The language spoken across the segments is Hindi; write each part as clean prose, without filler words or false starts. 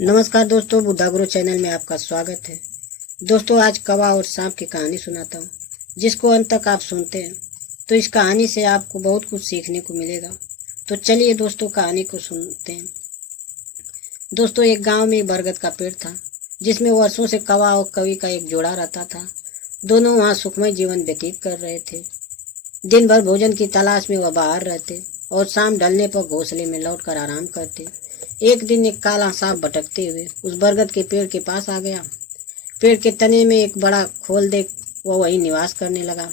नमस्कार दोस्तों, बुद्धा गुरु चैनल में आपका स्वागत है। दोस्तों, आज कौवा और सांप की कहानी सुनाता हूँ, जिसको अंत तक आप सुनते हैं तो इस कहानी से आपको बहुत कुछ सीखने को मिलेगा। तो चलिए दोस्तों, कहानी को सुनते हैं। दोस्तों, एक गांव में बरगद का पेड़ था, जिसमें वर्षों से कौवा और कौवी का एक जोड़ा रहता था। दोनों वहाँ सुखमय जीवन व्यतीत कर रहे थे। दिन भर भोजन की तलाश में वह बाहर रहते और शाम ढलने पर घोंसले में लौटकर आराम करते। एक दिन एक काला सांप भटकते हुए उस बरगद के पेड़ के पास आ गया। पेड़ के तने में एक बड़ा खोल देख वह वहीं निवास करने लगा।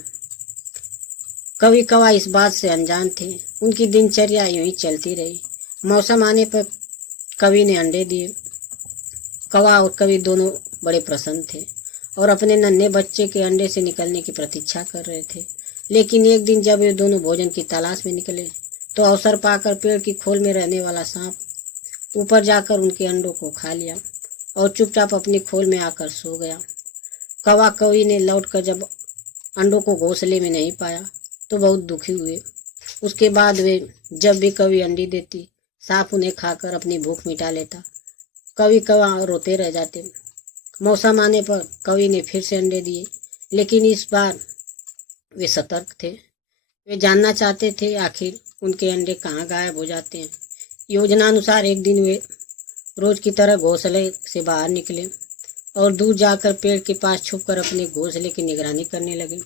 कौवी कौवा इस बात से अनजान थे। उनकी दिनचर्या यूं ही चलती रही। मौसम आने पर कौवी ने अंडे दिए। कौवा और कौवी दोनों बड़े प्रसन्न थे और अपने नन्हे बच्चे के अंडे से निकलने की प्रतीक्षा कर रहे थे। लेकिन एक दिन जब वे दोनों भोजन की तलाश में निकले तो अवसर पाकर पेड़ की खोल में रहने वाला सांप ऊपर जाकर उनके अंडों को खा लिया और चुपचाप अपनी खोल में आकर सो गया। कौवा कौवी ने लौटकर जब अंडों को घोंसले में नहीं पाया तो बहुत दुखी हुए। उसके बाद वे जब भी कौवी अंडी देती, सांप उन्हें खाकर अपनी भूख मिटा लेता। कौवी कौवा रोते रह जाते। मौसम आने पर कौवी ने फिर से अंडे दिए, लेकिन इस बार वे सतर्क थे। वे जानना चाहते थे आखिर उनके अंडे कहाँ गायब हो जाते हैं। योजना अनुसार एक दिन वे रोज की तरह घोंसले से बाहर निकले और दूर जाकर पेड़ के पास छुपकर अपने घोंसले की निगरानी करने लगे।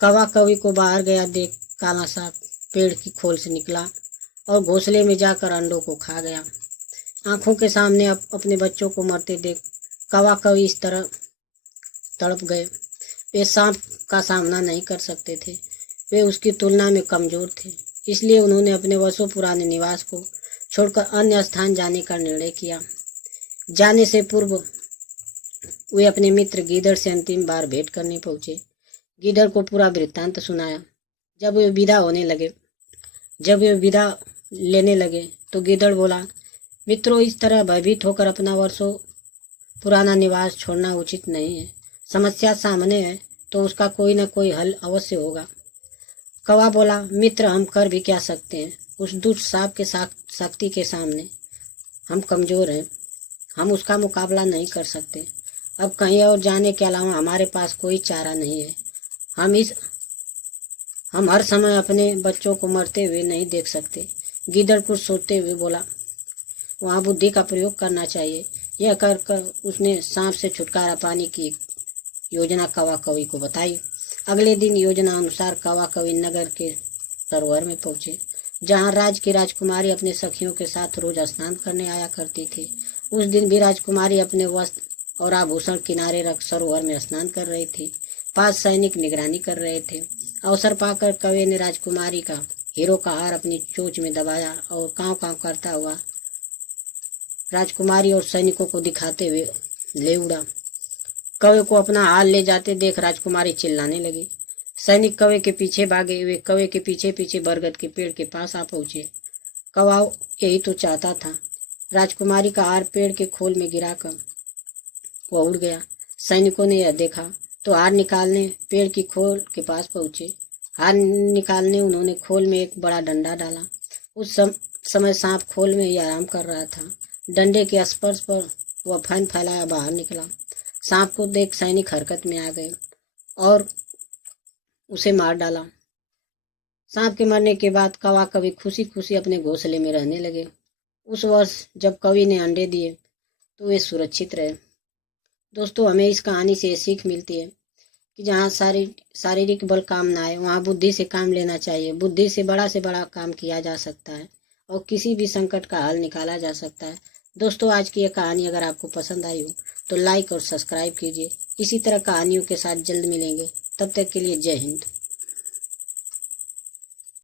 कौवा कौवी को बाहर गया देख काला सांप पेड़ की खोल से निकला और घोंसले में जाकर अंडों को खा गया। आंखों के सामने अपने बच्चों को मरते देख कौवा कौवी इस तरह तड़प गए। वे सांप का सामना नहीं कर सकते थे। वे उसकी तुलना में कमजोर थे, इसलिए उन्होंने अपने वर्षों पुराने निवास को छोड़कर अन्य स्थान जाने का निर्णय किया। जाने से पूर्व वे अपने मित्र गीदड़ से अंतिम बार भेंट करने पहुंचे। गीदड़ को पूरा वृत्तांत सुनाया। जब वे विदा लेने लगे तो गीदड़ बोला, मित्रों, इस तरह भयभीत होकर अपना वर्षों पुराना निवास छोड़ना उचित नहीं है। समस्या सामने है तो उसका कोई न कोई हल अवश्य होगा। कौवा बोला, मित्र, हम कर भी क्या सकते हैं। उस दुष्ट सांप के शक्ति के सामने हम कमजोर हैं। हम उसका मुकाबला नहीं कर सकते। अब कहीं और जाने के अलावा हमारे पास कोई चारा नहीं है। हम हर समय अपने बच्चों को मरते हुए नहीं देख सकते। गीदड़ कुछ सोचते हुए बोला, वहाँ बुद्धि का प्रयोग करना चाहिए। यह कर उसने सांप से छुटकारा पाने की योजना कौवा कौवी को बताई। अगले दिन योजना अनुसार कौवा कौवी नगर के सरोवर में पहुंचे, जहां राज की राजकुमारी अपने सखियों के साथ रोज स्नान करने आया करती थी। उस दिन भी राजकुमारी अपने वस्त्र और आभूषण किनारे रख सरोवर में स्नान कर रही थी। 5 सैनिक निगरानी कर रहे थे। अवसर पाकर कौवे ने राजकुमारी का हीरो का हार अपनी चोंच में दबाया और कांव कांव करता हुआ राजकुमारी और सैनिकों को दिखाते हुए ले उड़ा। कौवे को अपना हार ले जाते देख राजकुमारी चिल्लाने लगी। सैनिक कौवे के पीछे भागे। वे कौवे के पीछे पीछे बरगद के पेड़ के पास आ पहुंचे। कौवा यही तो चाहता था। राजकुमारी का हार पेड़ के खोल में गिराकर वह उड़ गया। सैनिकों ने यह देखा तो हार निकालने पेड़ की खोल के पास पहुंचे। हार निकालने उन्होंने खोल में एक बड़ा डंडा डाला। उस समय सांप खोल में ही आराम कर रहा था। डंडे के स्पर्श पर वह फन फैलाया बाहर निकला। सांप को देख सैनिक हरकत में आ गए और उसे मार डाला। सांप के मरने के बाद कौवा कौवी खुशी खुशी अपने घोंसले में रहने लगे। उस वर्ष जब कौवी ने अंडे दिए तो वे सुरक्षित रहे। दोस्तों, हमें इस कहानी से ये सीख मिलती है कि जहाँ शारीरिक बल काम ना आए, वहाँ बुद्धि से काम लेना चाहिए। बुद्धि से बड़ा काम किया जा सकता है और किसी भी संकट का हल निकाला जा सकता है। दोस्तों, आज की यह कहानी अगर आपको पसंद आई हो तो लाइक और सब्सक्राइब कीजिए। इसी तरह कहानियों के साथ जल्द मिलेंगे। तब तक के लिए जय हिंद।